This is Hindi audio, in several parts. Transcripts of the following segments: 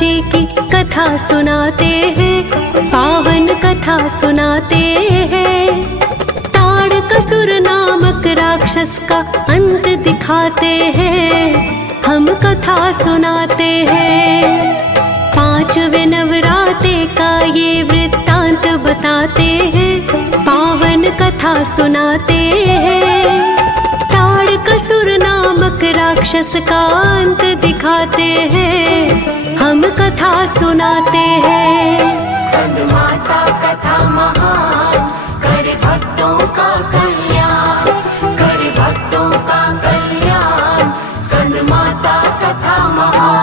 जी की कथा सुनाते हैं, पावन कथा सुनाते हैं। ताड़कासुर नामक राक्षस का अंत दिखाते हैं, हम कथा सुनाते हैं। 5वें नवरात्रे का ये वृत्तांत बताते हैं, पावन कथा सुनाते हैं। ताड़कासुर नामक राक्षस का अंत दिखाते हैं, हम कथा सुनाते हैं। स्कंदमाता कथा महान, करे भक्तों का कल्याण, करे भक्तों का कल्याण। स्कंदमाता कथा महान।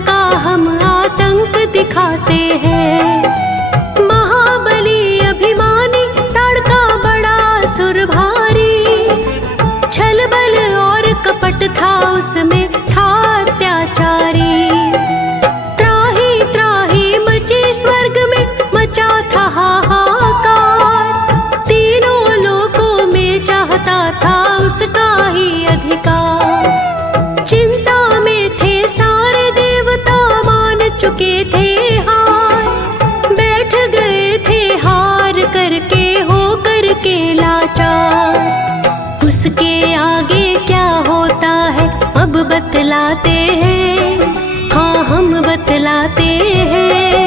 का हम आतंक दिखाते हैं। महाबली अभिमानी ताड़का बड़ा असुर भारी, छल बल और कपट था उसमें, था अत्याचारी। त्राही त्राही मची स्वर्ग में, मचा था हाहाकार। तीनों लोकों में चाहता था उसका ही अधिकार। चिंता में थे सारे देवता, मान चुके थे हार। बैठ गए थे हार करके, हो करके लाचार। उसके आगे क्या होता है अब बतलाते हैं, हाँ हम बतलाते हैं।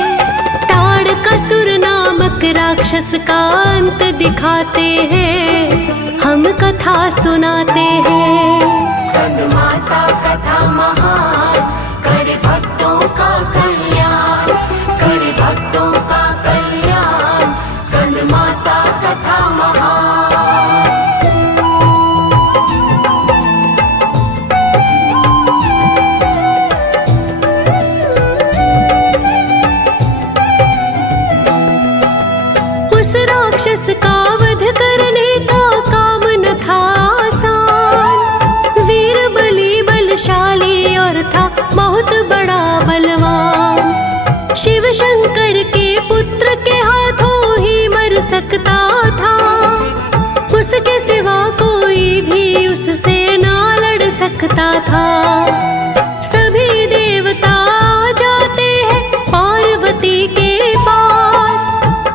ताड़कासुर नामक राक्षस का अंत दिखाते हैं, हम कथा सुनाते हैं। स्कंदमाता कथा महान, करे भक्तों का कल्याण, करे भक्तों का कल्याण। स्कंदमाता कथा महान। उस राक्षस का वध करने का काम न था आसान। वीर बली बलशाली और था बहुत बड़ा बलवान। शिव शंकर के पुत्र के हाथों ही मर सकता था, उसके सिवा कोई भी उससे ना लड़ सकता था। सभी देवता आ जाते हैं पार्वती के पास,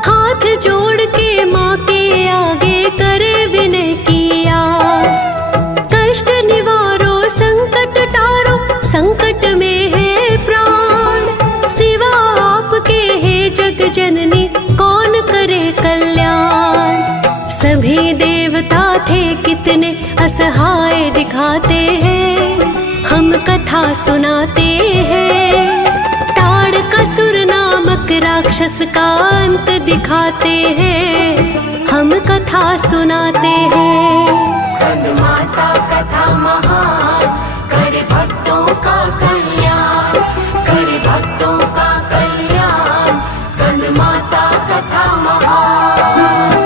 हाथ जोड़ के माँ के आगे करे विनय की आस। कष्ट निवारो संकट टारो, संकट में है प्राण। सिवा आपके है जग जननी, कौन करे कल्याण। सभी देवता थे कितने असहाय दिखाते हैं, हम कथा सुनाते हैं। ताड़कासुर नामक राक्षस का अंत दिखाते हैं, हम कथा सुनाते हैं। स्कंदमाता कथा महान, करे भक्तों का कल्याण, करे भक्तों का कल्याण। स्कंदमाता कथा महान।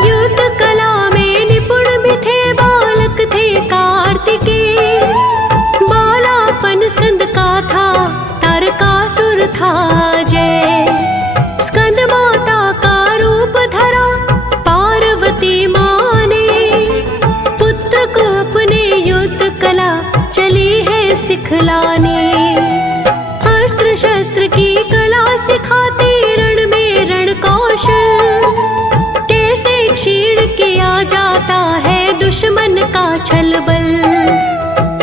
युद्ध कला में निपुण भी थे, बालक थे कार्तिकेय। बालापन स्कंद का था, तारकासुर था जय। स्कंद माता का रूप धरा पार्वती माँ ने, पुत्र को अपने युद्ध कला चली है सिखलाने। अस्त्र शस्त्र की कला सिखाती, रण में रण कौशल। कैसे क्षीण किया जाता है दुश्मन का छल बल।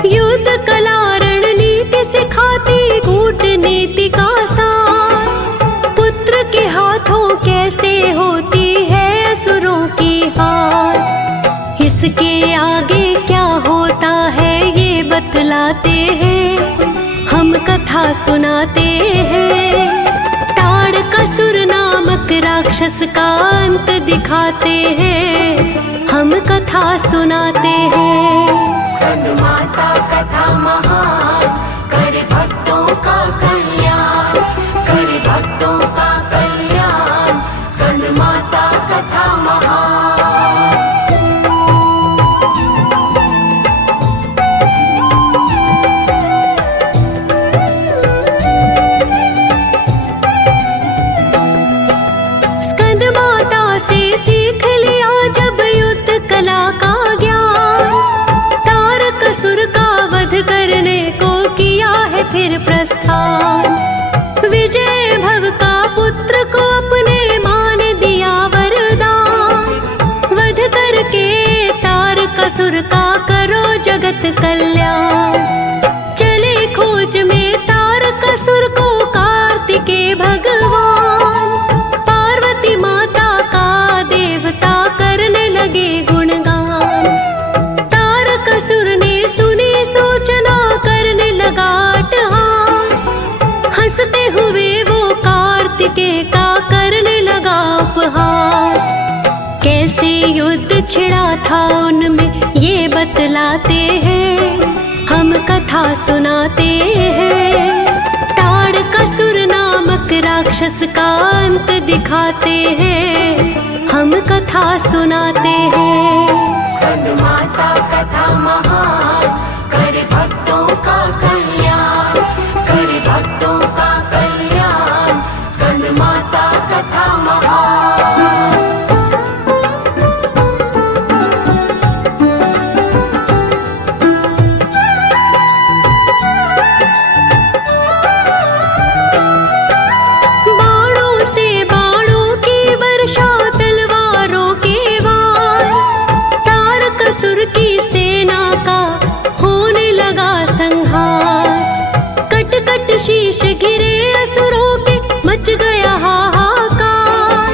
युद्ध कला रणनीति सिखाती, कूटनीति का सार। पुत्र के हाथों कैसे होती है असुरों की हार। इसके आगे क्या होता है ये बतलाते हैं, हम कथा सुनाते हैं। ताड़कासुर नामक राक्षस का अंत दिखाते हैं, हम कथा सुनाते हैं। स्कंदमाता कथा महान, करे भक्तों कल्याण। चले खोज में तारकासुर को कार्तिकेय भगवान, पार्वती माता का देवता करने लगे गुणगान। तारकासुर ने सुनी सूचना करने लगा अट्टहास, हंसते हुए वो कार्तिकेय का करने लगा उपहास। कैसे युद्ध छिड़ा था उनमें ये बतलाते हैं, हम कथा सुनाते हैं। तारकासुर नामक राक्षस का अंत दिखाते हैं, हम कथा सुनाते हैं। स्कंदमाता कथा महान, करे भक्तों का कल्याण, करे भक्तों का कल्याण। स्कंदमाता कथा महान। बाणों से बाणों की वर्षा, तलवारों के वार, तारकासुर की सेना का होने लगा संहार। कट कट शीश गिरे असुरों के, मच गया हाहाकार।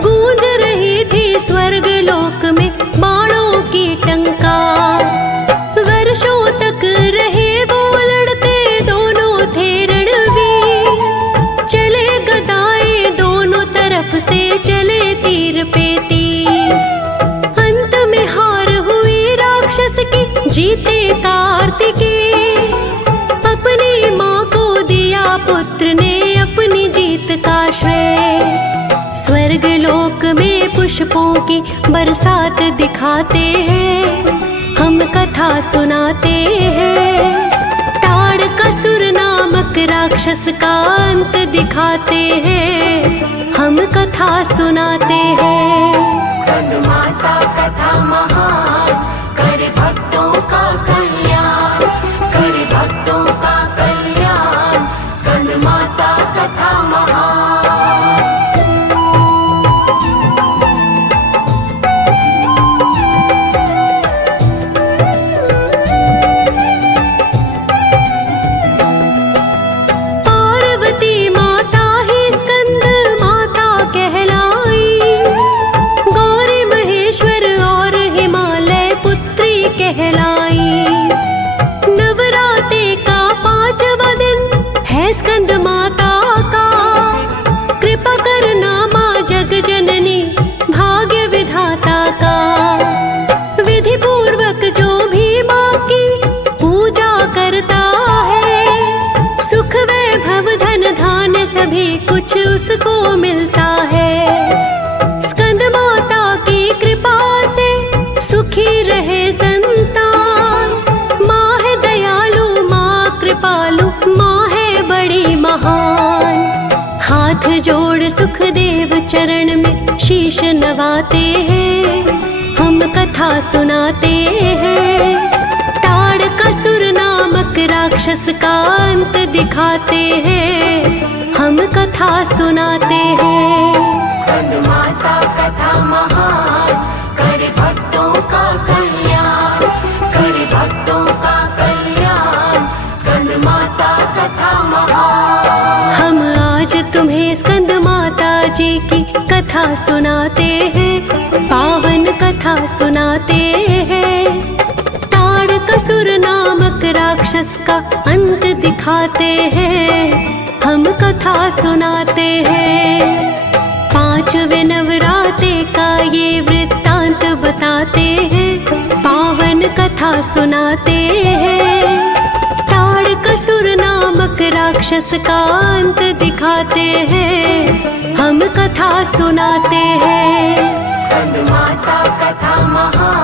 गूंज रही थी स्वर्ग लोक में बाणों की टंकार। वर्षों तक रहे वो लड़ते, दोनों थे रणवीर। चले गदाए दोनों तरफ से, चले तीर पे तीर। अंत में हार हुई राक्षस की, जीते कार्तिकेय। अपनी माँ को दिया पुत्र ने अपनी जीत का श्रेय। स्वर्ग लोक में पुष्पों की बरसात दिखाते हैं, हम कथा सुनाते हैं। तारकासुर नामक राक्षस का अंत दिखाते हैं, हम कथा सुनाते हैं। स्कंदमाता कथा महान, करे भक्तों का कल्याण, करे भक्तों का कल्याण। स्कंदमाता कथा महान। पार्वती माता ही स्कंद माता कहलाई, गौरी महेश्वर और हिमालय पुत्री कहलाई। नवरात्रि का 5वां दिन है स्कंद माता का, कृपा करना माँ जग जननी भाग्य विधाता का। विधि पूर्वक जो भी माँ की पूजा करता है, सुख वैभव धन धान्य सभी कुछ उसको मिलता है। स्कंद माता की कृपा से सुखी रहे संतान। माँ है दयालु, माँ कृपालु, माँ है बड़ी महान। हाथ जोड़ सुखदेव चरण में शीश नवाते हैं, हम कथा सुनाते हैं। तारकासुर नामक राक्षस का अंत दिखाते हैं, हम कथा सुनाते हैं। स्कंदमाता कथा महान, करे भक्तों का कल्याण, करे भक्तों का कल्याण। स्कंदमाता कथा महान। हम आज तुम्हें स्कंद माता जी की कथा सुनाते हैं, पावन कथा सुनाते हैं। तारकासुर नामक राक्षस का अंत दिखाते हैं, हम कथा सुनाते हैं। 5वें नवरात्रि का ये वृत्तांत बताते हैं, पावन कथा सुनाते हैं। तारकासुर नामक राक्षस का अंत दिखाते हैं, हम कथा सुनाते हैं। स्कंदमाता कथा महान।